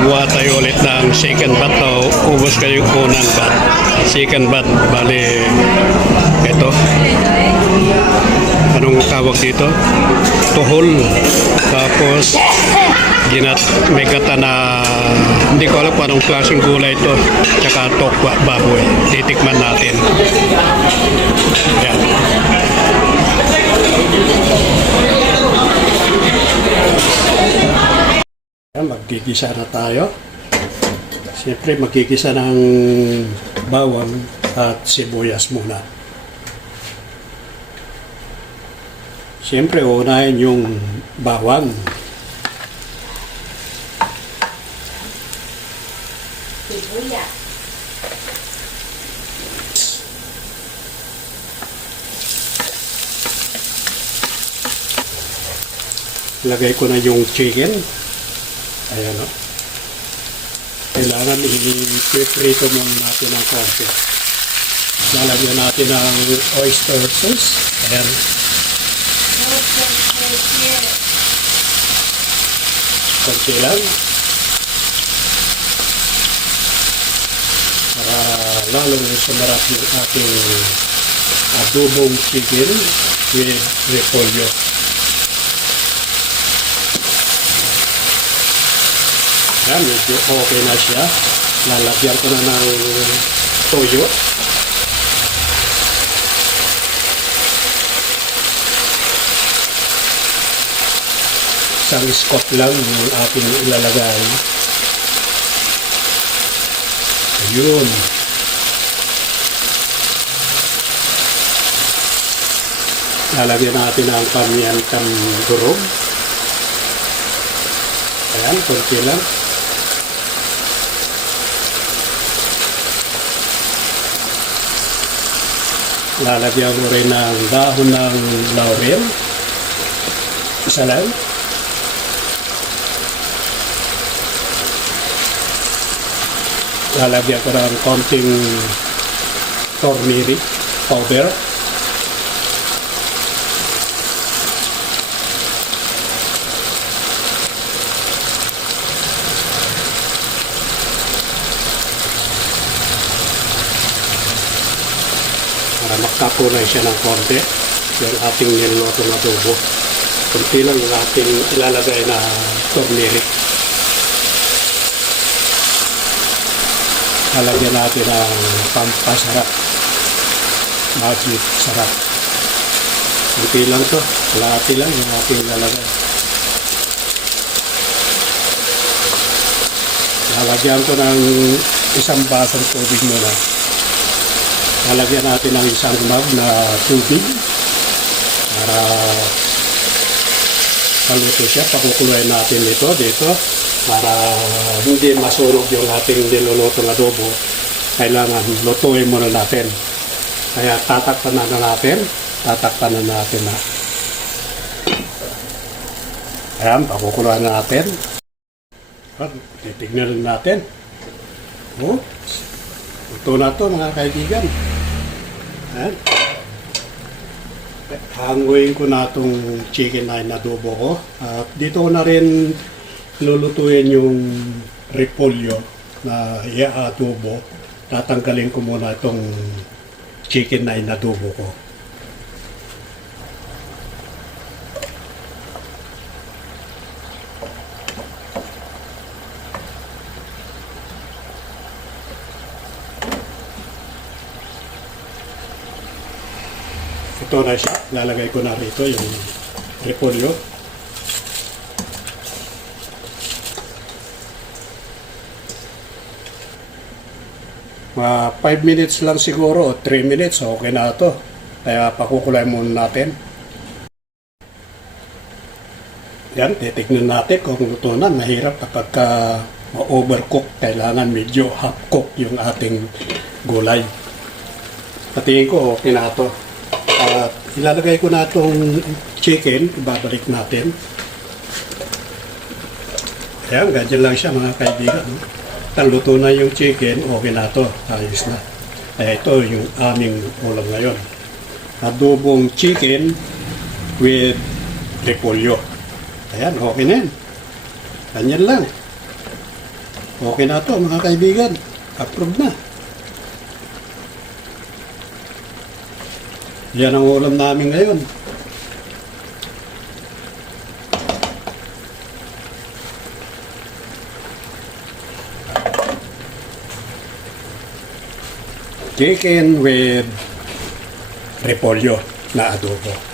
gumawa tayo ulit ng second bat. Ubos kayo yung unang bat. Second bat, bali, ito. Anong tawag dito? Tuhol. Tapos, may gata na, hindi ko alam kung anong klaseng gulay ito. Tsaka tokwa, baboy. Titikman natin. Yan. Magigisa na tayo. Siyempre magigisa ng bawang at sibuyas muna. Siyempre unahin yung bawang. Sibuyas. Lagay ko na yung chicken. Ayan o. Kailangan i-prito muna natin ng konti. Lalagyan natin ng oyster sauce. Ayan. Konti lang. Para lalong sumarap yung ating adobong chicken with repolyo. Ayan, medyo okay na siya. Lalagyan ko na ng toyo. Isang scoop lang yung ating ilalagay. Ayun. Lalagyan natin ang pamiyantang durog. Ayan, konti lang. Lalagyan ko rin ng dahon ng laurel. Isa lang. Lalagyan ko ng konting turmeric powder. Para magkakulay siya ng konti yung ating nilotong adobo. Kunti lang yung ating ilalagay na turmeric. Lalagyan natin ang pampasarap. Magic sarap. Kunti lang to. Kalahati lang yung ating ilalagay. Lalagyan ko ng isang basong tubig muna. Lalagyan natin ng isang mug na tubig para paluto siya. Pakukuluin natin ito dito para hindi masunog yung ating nilulutong adobo. Kailangan lutuin muna natin. Kaya tatakpan na natin. Tatakpan na natin na. Ayan, pakukuluin na natin. Titignan natin. Oh, luto na ito mga kaibigan. Ayan. Hanguin ko na itong chicken na inadobo ko. At dito ko na rin lulutuin yung repolyo na i-adobo. Tatanggalin ko muna itong chicken na inadobo ko. Ito na siya. Lalagay ko na rito yung repolyo. Mga 5 minutes lang siguro, 3 minutes, okay na ito. Kaya pakukulay muna natin. Yan, titignan natin kung luto na. Mahirap kapag ma-overcook. Kailangan medyo half-cook yung ating gulay. Patingin ko, okay na ito. At ilalagay ko na itong chicken, ibabalik natin. Ayan, ganyan lang siya mga kaibigan. Luto na yung chicken, okay na ito, ayos na. Kaya ito yung aming ulam ngayon. Adobong chicken with repolyo. Ayan, okay na yan. Ganyan lang. Okay na to mga kaibigan. Approve na. Yan ang ulam namin ngayon. Chicken with repolyo na adobo.